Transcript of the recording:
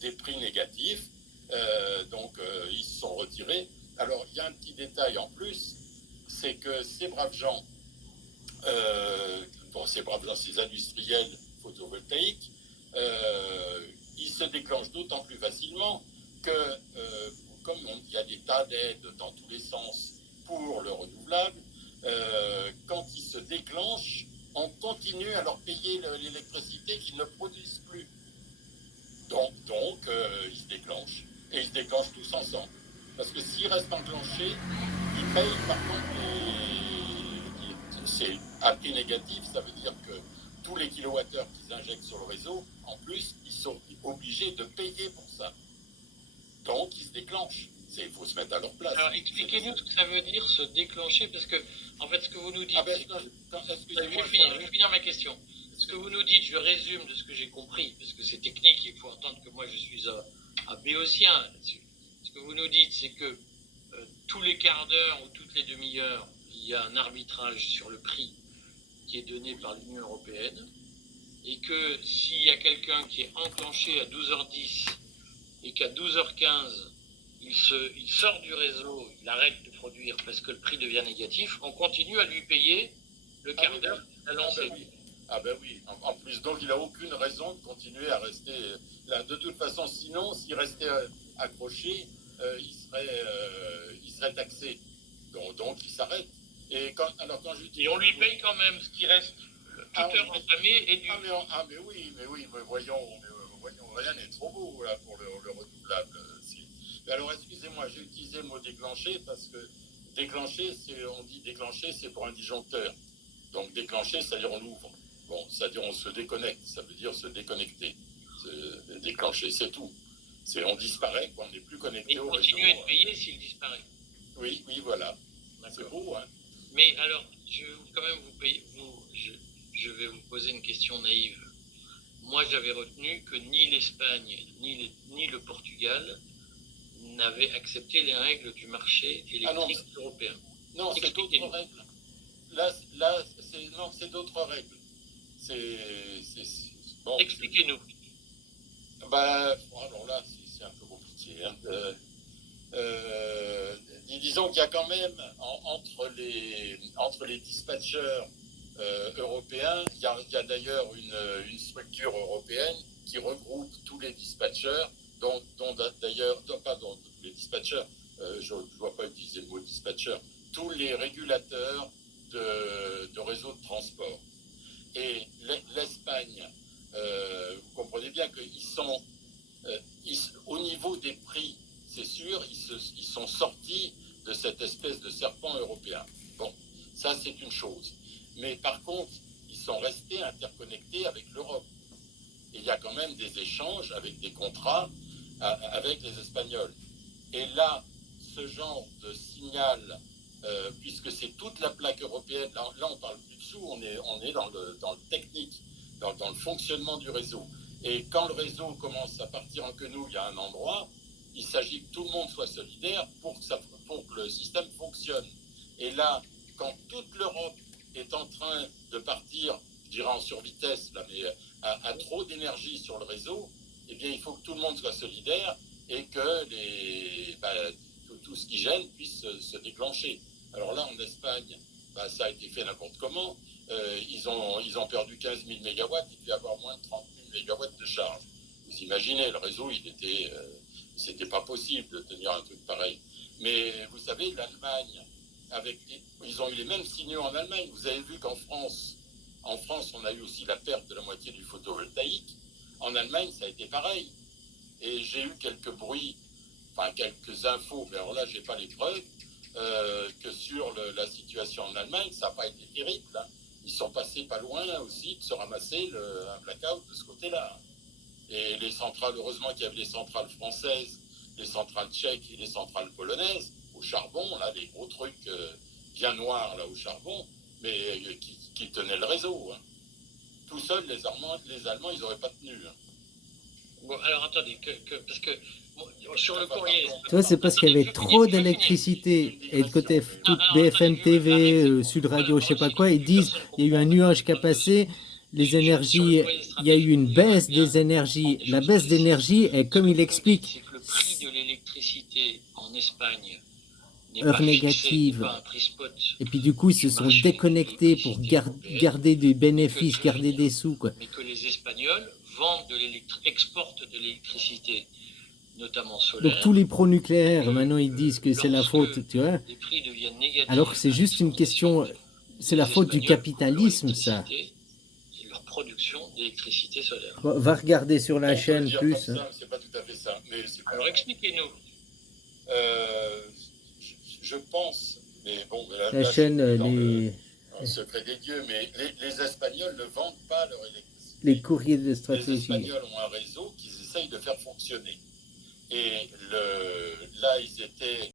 des prix négatifs. Donc, ils se sont retirés. Alors, il y a un petit détail en plus, c'est que ces braves gens, ces industriels photovoltaïques, ils se déclenchent d'autant plus facilement que, comme il y a des tas d'aides dans tous les sens pour le renouvelable, quand ils se déclenchent, on continue à leur payer l'électricité qu'ils ne produisent plus. Donc ils se déclenchent. Et ils se déclenchent tous ensemble. Parce que s'ils restent enclenchés, ils payent par contre c'est à prix négatif, ça veut dire que tous les kilowattheures qu'ils injectent sur le réseau, en plus, ils sont obligés de payer pour ça. Donc, ils se déclenchent. Il faut se mettre à leur place. Alors, expliquez-nous ce que ça veut dire, se déclencher, parce que, en fait, ce que vous nous dites... je vais finir ma question. Ce que vous nous dites, je résume de ce que j'ai compris, parce que c'est technique, il faut entendre que moi, je suis un béotien là-dessus. Ce que vous nous dites, c'est que tous les quarts d'heure ou toutes les demi-heures, il y a un arbitrage sur le prix qui est donné par l'Union européenne, et que s'il y a quelqu'un qui est enclenché à 12h10 et qu'à 12h15, il sort du réseau, il arrête de produire parce que le prix devient négatif, on continue à lui payer le quart d'heure à lancer. Ah ben oui, en plus, donc il n'a aucune raison de continuer à rester là. De toute façon, sinon, s'il restait accroché, il serait taxé. Donc il s'arrête. Et on lui paye quand même ce qui reste toute heure entamée et du... mais oui, mais voyons, rien n'est trop beau là pour le renouvelable. Alors excusez-moi, j'ai utilisé le mot déclencher parce que déclencher, on dit déclencher, c'est pour un disjoncteur. Donc déclencher, c'est-à-dire on ouvre. Bon, c'est-à-dire on se déconnecte, ça veut dire se déconnecter. Déclencher, c'est tout. On disparaît, on n'est plus connecté au réseau. Et continuer de payer s'il disparaît. Oui, voilà. C'est beau, hein. Mais alors, je vais quand même je vais vous poser une question naïve. Moi, j'avais retenu que ni l'Espagne, ni le Portugal n'avaient accepté les règles du marché électrique européen. Non, c'est d'autres règles. Là, c'est d'autres règles. Bon, expliquez-nous. Alors là, c'est un peu compliqué. Hein. Disons qu'il y a quand même, entre les dispatchers européens, il y a d'ailleurs une structure européenne qui regroupe tous les dispatchers, dont d'ailleurs, tous les dispatchers, je ne dois pas utiliser le mot dispatcher, tous les régulateurs de réseaux de transport. Et l'Espagne, vous comprenez bien qu'ils sont, au niveau des prix, c'est sûr, ils sont sortis de cette espèce de serpent européen. Bon, ça c'est une chose. Mais par contre, ils sont restés interconnectés avec l'Europe. Et il y a quand même des échanges avec des contrats avec les Espagnols. Et là, ce genre de signal, puisque c'est toute la plaque européenne, là on parle plus de sous, on est dans le technique, dans le fonctionnement du réseau. Et quand le réseau commence à partir en quenouille à un endroit, il s'agit que tout le monde soit solidaire pour que le système fonctionne. Et là, quand toute l'Europe est en train de partir, je dirais en survitesse, là, mais à trop d'énergie sur le réseau, eh bien, il faut que tout le monde soit solidaire et que tout ce qui gêne puisse se déclencher. Alors là, en Espagne, ça a été fait n'importe comment. Ils ont perdu 15 000 mégawatts, il devait y avoir moins de 30 000 mégawatts de charge. Vous imaginez, le réseau, c'était pas possible de tenir un truc pareil. Mais vous savez, l'Allemagne, ils ont eu les mêmes signaux en Allemagne. Vous avez vu qu'en France, on a eu aussi la perte de la moitié du photovoltaïque. En Allemagne, ça a été pareil. Et j'ai eu quelques infos, mais alors là, j'ai pas les preuves, que sur la situation en Allemagne, ça n'a pas été terrible. Hein. Ils sont passés pas loin aussi de se ramasser un blackout de ce côté-là. Et les centrales, heureusement qu'il y avait les centrales françaises, les centrales tchèques et les centrales polonaises, au charbon, là, les gros trucs bien noirs là au charbon, mais qui tenaient le réseau. Hein. Tout seuls, les Allemands, ils n'auraient pas tenu. Hein. Bon, alors attendez, parce que sur le courrier... Tu vois, c'est parce qu'il y avait trop d'électricité. Et de côté, toute BFM TV, Sud Radio, je sais pas quoi, ils disent il y a eu un nuage qui a passé les énergies, il y a eu une baisse des énergies. La baisse d'énergie est comme il explique. C'est que le prix de l'électricité en Espagne n'est Heure pas fixé, négative. n'est pas un prix spot. Et puis du coup, ils se sont déconnectés pour garder des bénéfices, garder des sous, quoi. Mais que les Espagnols exportent de l'électricité, notamment solaire. Donc tous les pro-nucléaires, maintenant, ils disent que c'est la faute, tu vois. Les prix deviennent négatifs. Alors que c'est juste une question, c'est la faute du capitalisme, ça. C'est leur production d'électricité solaire. Va regarder sur la chaîne plus. C'est pas tout à fait ça. Mais alors expliquez-nous. Je pense, mais bon, la chaîne, dans le secret des dieux, mais les Espagnols ne vendent pas leur électricité. Les courriers de stratégie. Les Espagnols ont un réseau qu'ils essayent de faire fonctionner. Et là, ils étaient